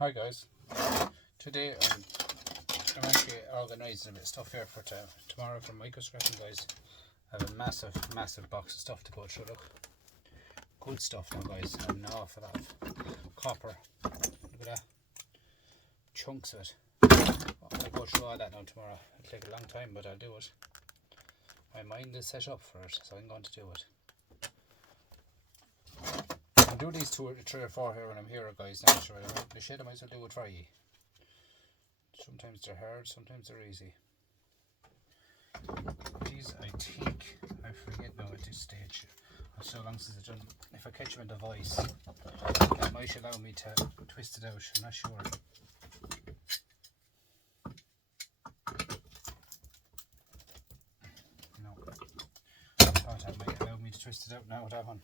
Hi guys, today I'm actually organising a bit of stuff here for tomorrow for microscoping guys. I have a massive box of stuff to go through. Look, good stuff now guys, and an awful lot of copper. Look at that, chunks of it. I'll go through all that now tomorrow. It'll take a long time but I'll do it. My mind is set up for it, so I'm going to do it. I'll do these 2 or 3 or 4 here when I'm here guys. Now sure, the shit I might as well do it for you. Sometimes they're hard, sometimes they're easy. These I think, I forget now at this stage, so long since I've done, if I catch them in the voice, it might allow me to twist it out, I'm not sure. No, I thought that might allow me to twist it out now, that one.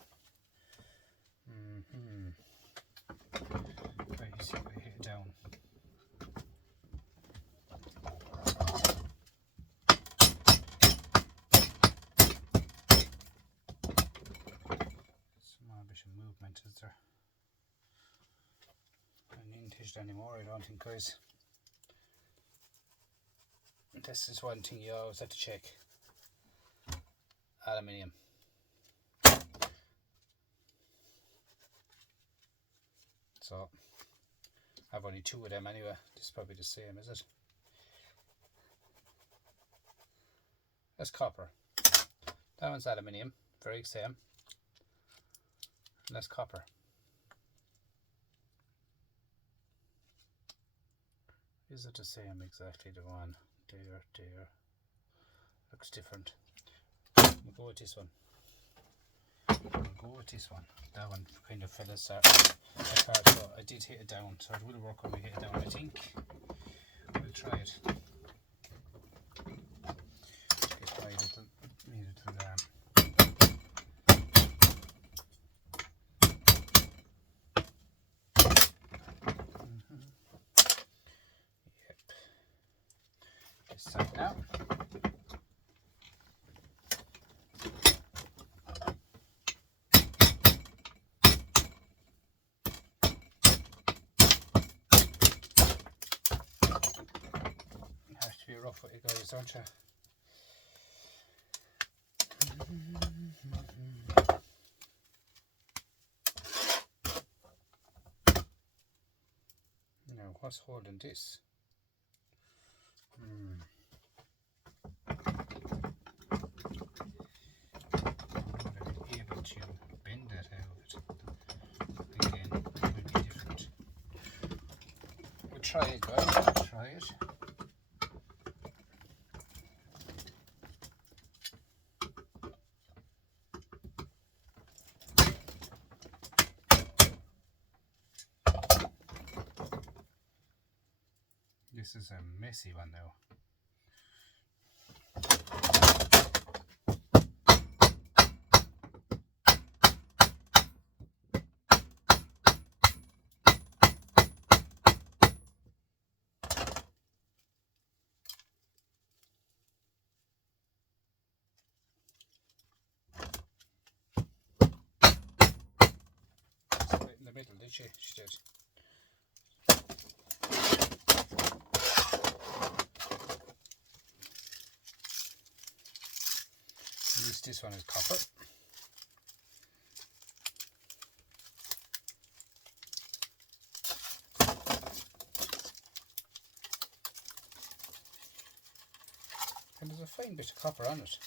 Right, you see if I hit it down. Movement is there. I needn't touch it anymore, I don't think guys. This is one thing you always have to check. Aluminium. So I've only 2 of them anyway. This is probably the same, is it? That's copper. That one's aluminium, very same. And that's copper. Is it the same exactly, the one? There. Looks different. We'll go with this one. That one kind of fell apart, so I did hit it down, so it will work when we hit it down, I think. We'll try it. Get my little Yep. It's tight now. You have to be rough with it guys, don't you? Now what's holding this? Able to bend that out. Again, it will be different. We'll try it guys, we'll try it. This is a messy one now. Right in the middle, did she? She did. At least this one is copper. And there's a fine bit of copper on it.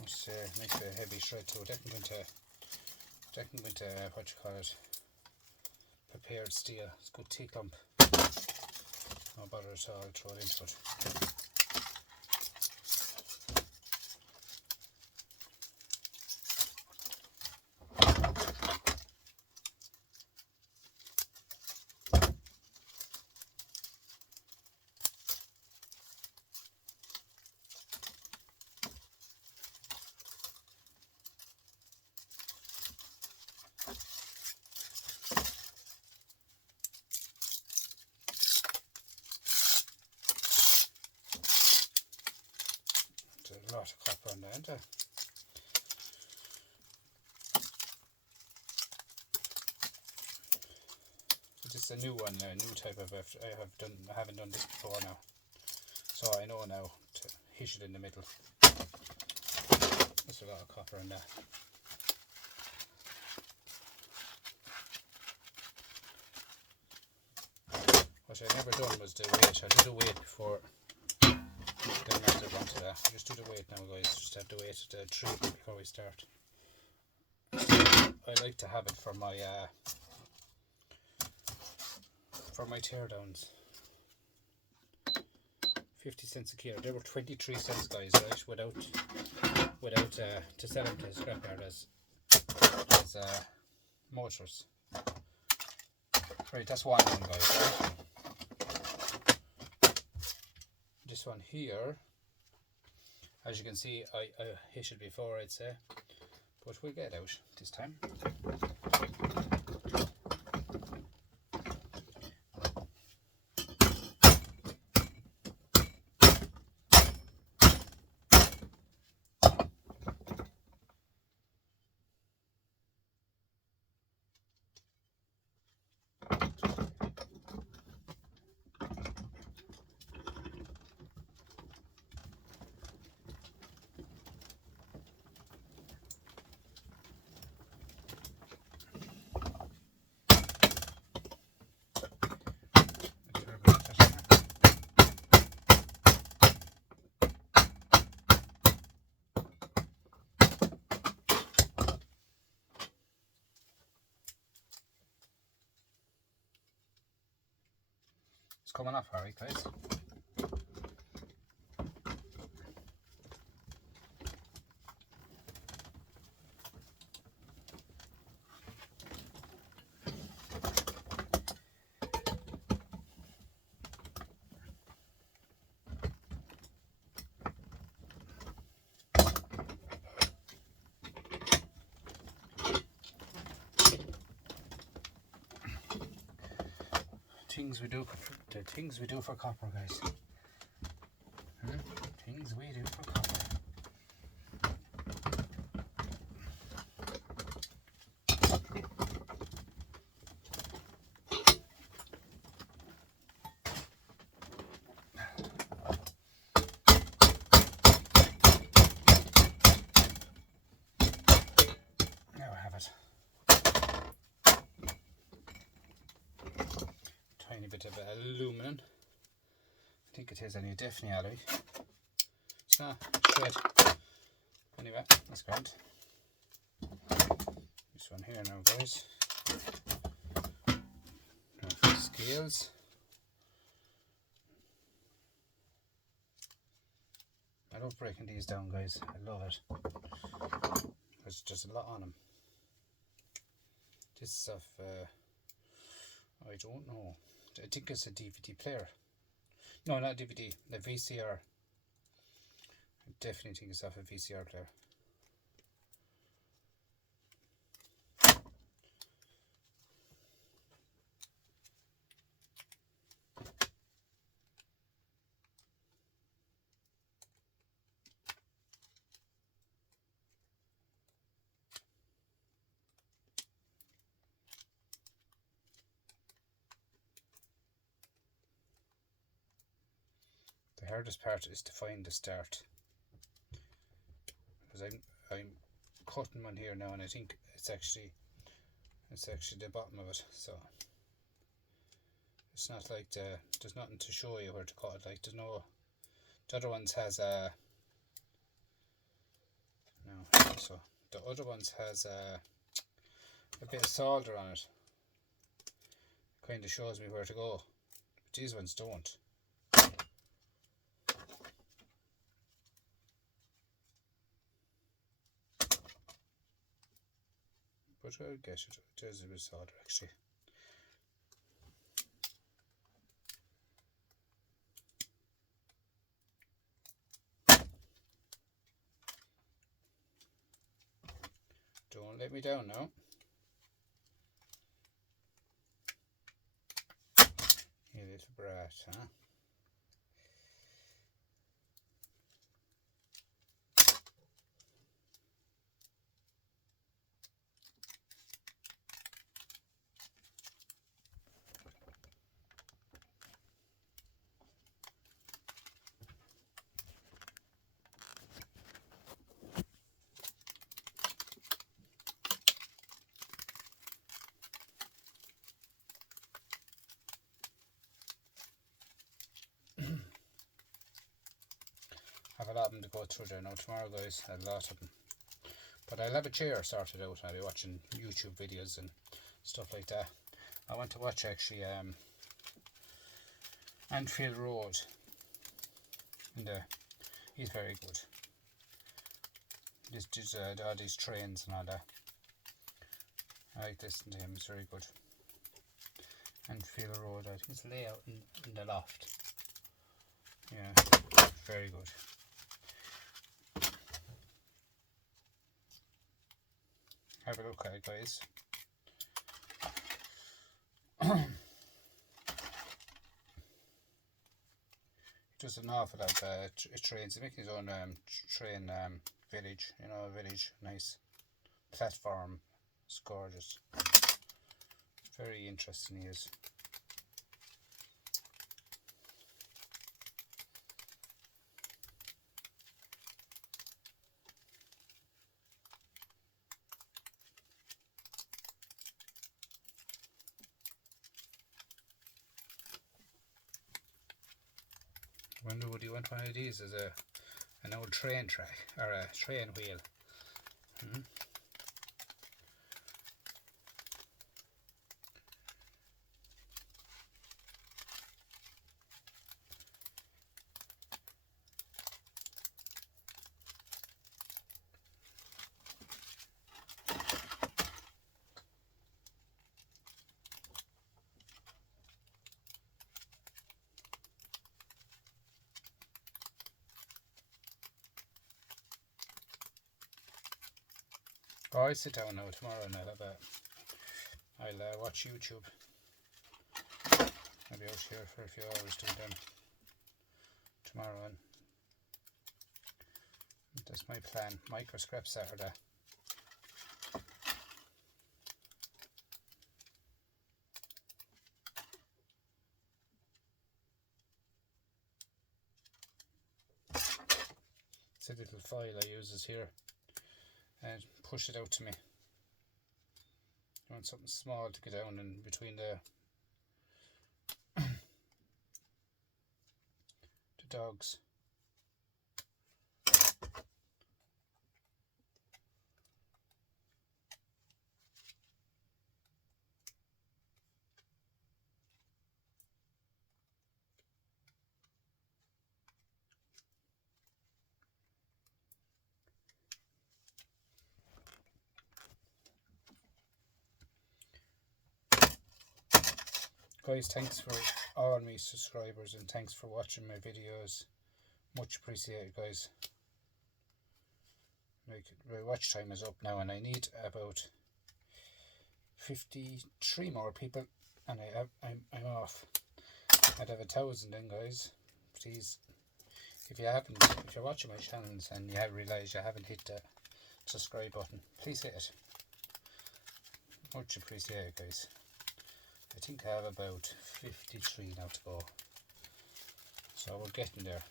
Which makes a heavy shred too. Definitely going to what you call it, prepared steel. It's a good thick lump. No bother at all, I'll throw it into it. A lot of copper on there, isn't there? is a new one, a new type of I haven't done this before now, so I know now to hitch it in the middle. There's a lot of copper in that. What I never done was the weight. I did the weight before. Then I did onto that. Just do the weight now, guys. Just have the weight at the tree before we start. I like to have it for my teardowns. 50 cents a kilo. They were 23 cents, guys, right? Without to sell them to the scrapyard as motors. Right, that's one, guys. Right? This one here, as you can see, I hitched it before, I'd say, but we'll get it out this time. It's coming off, alright, guys. The things we do for copper, guys. Things we do for copper. There we have it. Tiny bit of aluminum. I think it is definitely alloy. It's not shred. Anyway, that's grand. This one here now, guys. Scales. I love breaking these down, guys. I love it. There's just a lot on them. This stuff, I don't know. I think it's a DVD player. No, not DVD, a VCR. I definitely think it's off a VCR player. The hardest part is to find the start, because I'm cutting one here now, and I think it's actually the bottom of it. So it's not like there's nothing to show you where to cut it. Like, there's no. The other ones has a. No, so the other ones has a bit of solder on it. Kind of shows me where to go. But these ones don't. But I guess it is a bit of solder actually. Don't let me down now. You little brat, huh? a lot of them to go through there now tomorrow, guys. A lot of them. But I'll have a chair sorted out. I'll be watching YouTube videos and stuff like that. I want to watch actually Anfield Road. And he's very good. There's all these trains and all that. I like listening to him, he's very good. Anfield Road, I think it's layout in the loft. Yeah, very good. Have a look at it, guys. He does an awful lot of trains. He makes his own train village, you know, a village, nice platform. It's gorgeous. Very interesting he is. I wonder would you want one of these as an old train track or a train wheel? Oh, I sit down now tomorrow and I'll watch YouTube. I'll be out here for a few hours doing them tomorrow, and that's my plan. Microscrap Saturday. It's a little file I use here and push it out to me. You want something small to get down in between the dogs. Guys, thanks for all my subscribers and thanks for watching my videos. Much appreciated, guys. My watch time is up now and I need about 53 more people and I'm off. I'd have 1,000 then, guys. Please, if you're watching my channels and you have realised you haven't hit the subscribe button, please hit it. Much appreciated, guys. I think I have about 53 now to go, so we're getting there.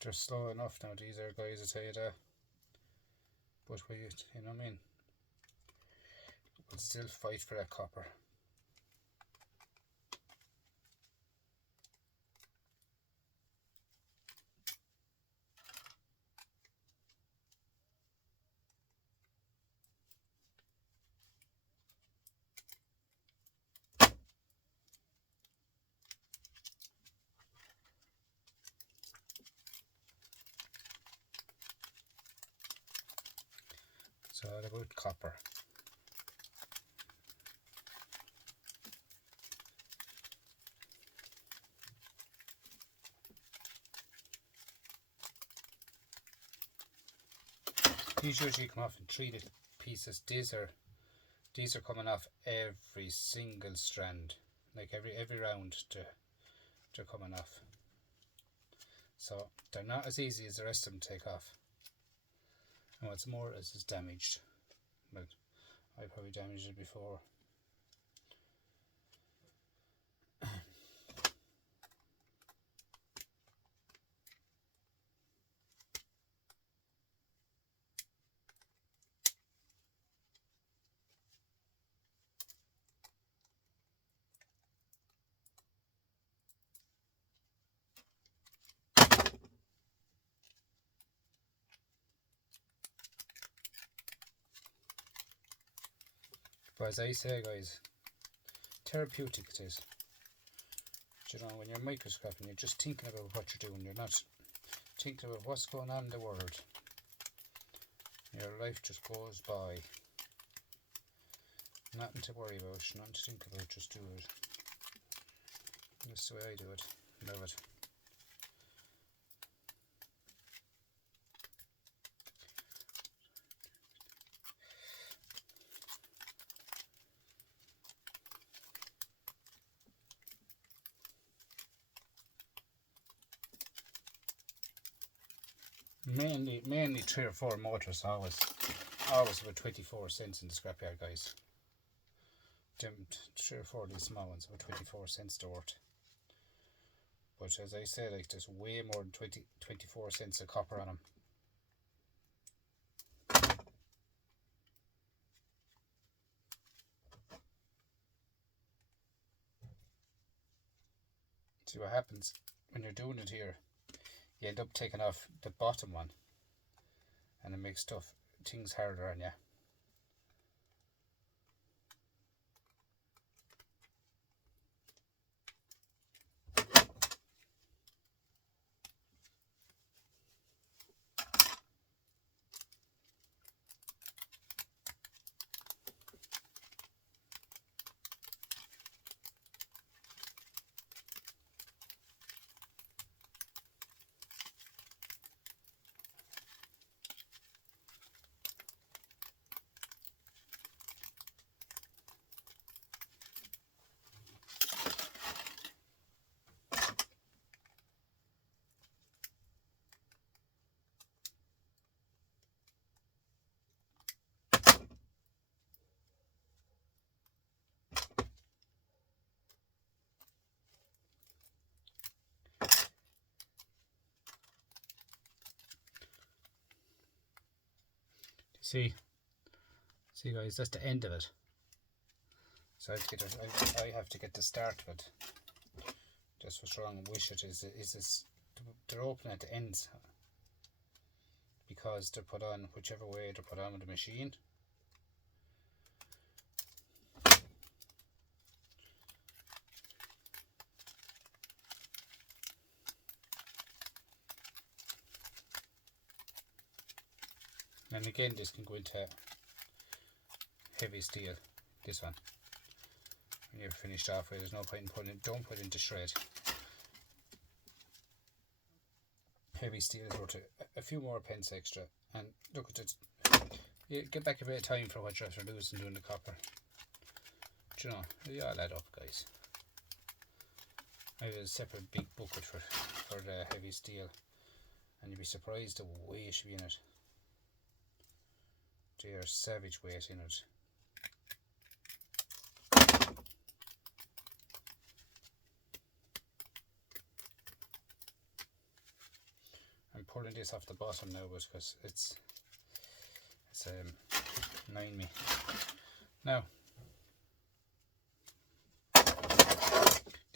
They're slow enough now, these are, guys, I tell you that. But you know what I mean? We'll still fight for that copper. It's all about copper. These usually come off in 3 little pieces. These are coming off every single strand, like every round they're coming off. So they're not as easy as the rest of them to take off. And what's more is it's damaged. But I probably damaged it before. But as I say, guys, therapeutic it is. You know, when you're microscoping, you're just thinking about what you're doing. You're not thinking about what's going on in the world. Your life just goes by. Nothing to worry about, nothing to think about, just do it. That's the way I do it. Love it. Mainly 3 or 4 motors, always about 24 cents in the scrapyard, guys. Them 3 or 4 of these small ones, about 24 cents to worth. But as I said, like, there's way more than 24 cents of copper on them. See what happens when you're doing it here. You end up taking off the bottom one, and it makes things harder on you. See guys, that's the end of it. So I have to get the start of it. Just what's wrong with it is this, they're open at the ends because they're put on whichever way they're put on with the machine. And again, this can go into heavy steel, this one. When you're finished off with, there's no point in putting it, don't put it into shred. Heavy steel is worth a few more pence extra, and look at it, you get back a bit of time for what you're after losing doing the copper. Do you know, they all add up, guys. I have a separate big bucket for the heavy steel, and you'd be surprised the weight in it. They are savage weight in it. I'm pulling this off the bottom now because it's annoying me. Now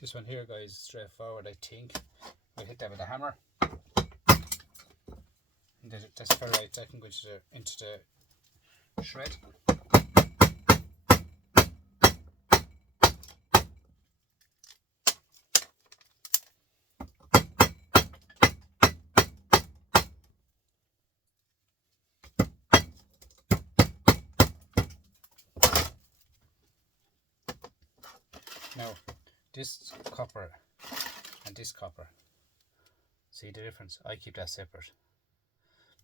this one here, guys, straightforward. I think we'll hit that with a hammer. And that's for right. That can go into the shred. Now, this copper and this copper, see the difference? I keep that separate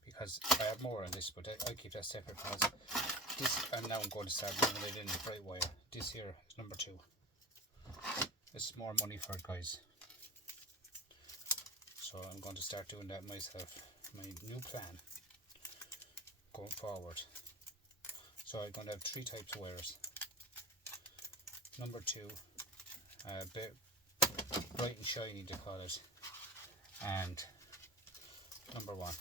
because I have more on this, but I keep that separate because this, and now I'm going to start moving it in the bright wire. This here is number 2. It's more money for it, guys. So I'm going to start doing that myself. My new plan going forward. So I'm going to have 3 types of wires. Number 2, bit bright and shiny they call it, and number 1.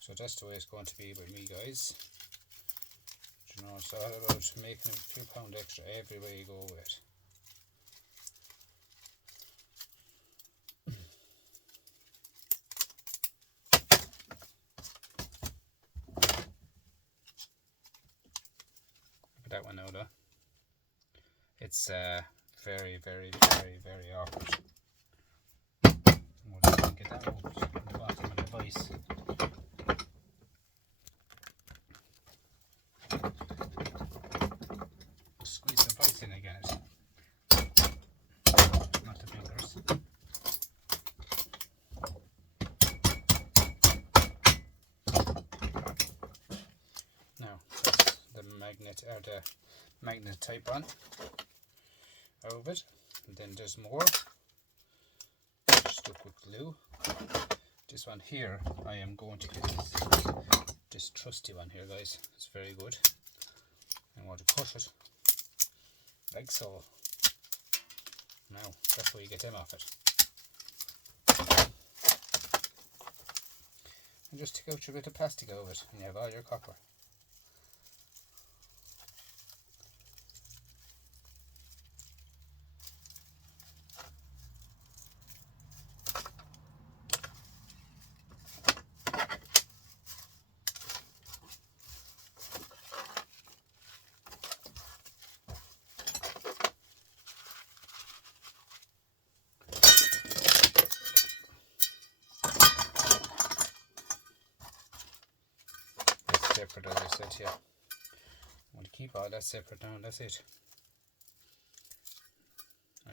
So that's the way it's going to be with me, guys. You know, it's all about making a few pound extra everywhere you go with it. Look at that one now, though. It's very, very, very, very awkward. I'm going to get that out on the bottom of the vise. Squeeze the vise in again. Not the fingers. Now that's the magnet, or the magnet type on out of it. And then there's more stuck with glue. This one here, I am going to get this trusty one here, guys. It's very good. I want to cut it like so. Now that's where you get them off it. And just take out your bit of plastic out of it, and you have all your copper. Separate, as I said here. I want to keep all that separate now, that's it.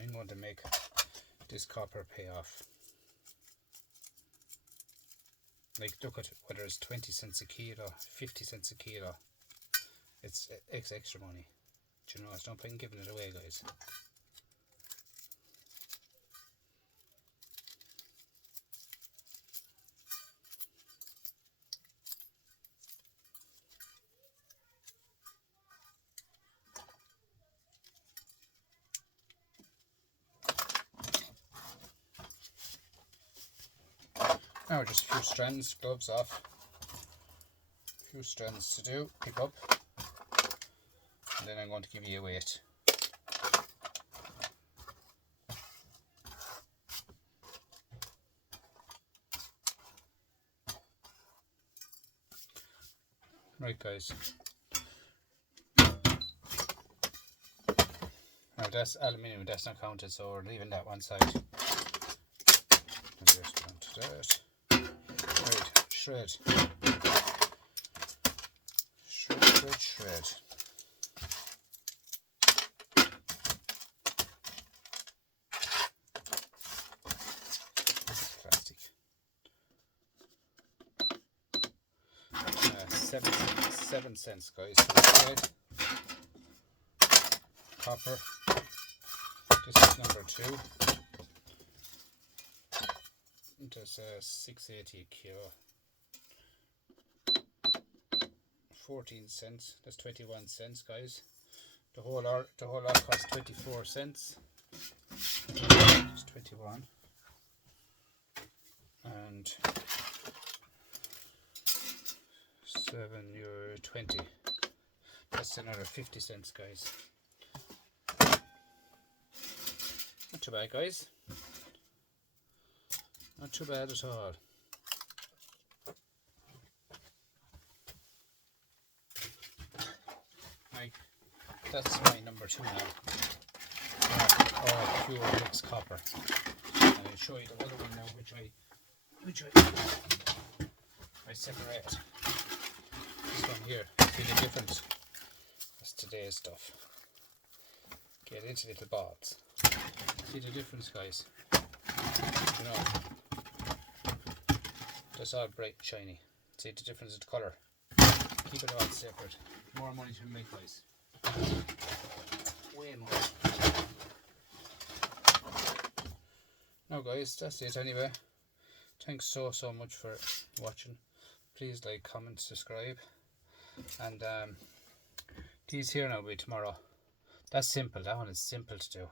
I'm going to make this copper pay off. Like, look at it, whether it's 20 cents a kilo, 50 cents a kilo, it's extra money. Do you know, it's no point in giving it away, guys. Now just a few strands, gloves off, a few strands to do, pick up, and then I'm going to give you a weight. Right, guys, now that's aluminium, that's not counted, so we're leaving that one side. Just down to that. Right, shred. Shred, shred, shred. Plastic. 7 cents, guys, for the thread. Copper. This is number 2. There's 6.80 a kilo. 14 cents. That's 21 cents, guys. The whole lot costs 24 cents. It's 21. And €7.20. That's another 50 cents, guys. Not too bad, guys. Not too bad at all. Right, that's my number 2 now. All pure mixed copper. And I'll show you the other one now, which I separate. This one here, see the difference? That's today's stuff. Get into little balls. See the difference, guys? You know, that's all bright and shiny. See the difference in the colour. Keep it all separate. More money to make, guys. Way more. Now guys, that's it anyway. Thanks so much for watching. Please like, comment, subscribe. And these here now will be tomorrow. That's simple, that one is simple to do.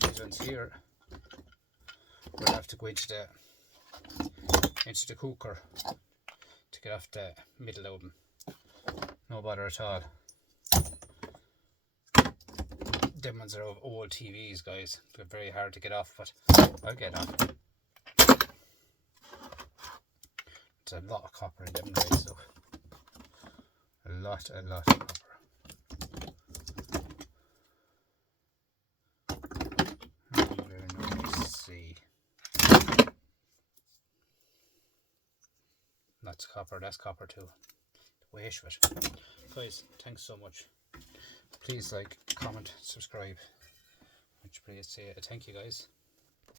These ones here, we'll have to go into the cooker to get off the middle of them. No bother at all. Them ones are old TVs, guys. They're very hard to get off, but I'll get off. It's a lot of copper in them guys, so a lot of copper. Let's see. That's copper too. The weight of it. Guys, thanks so much. Please like, comment, subscribe. Much appreciated. Thank you guys.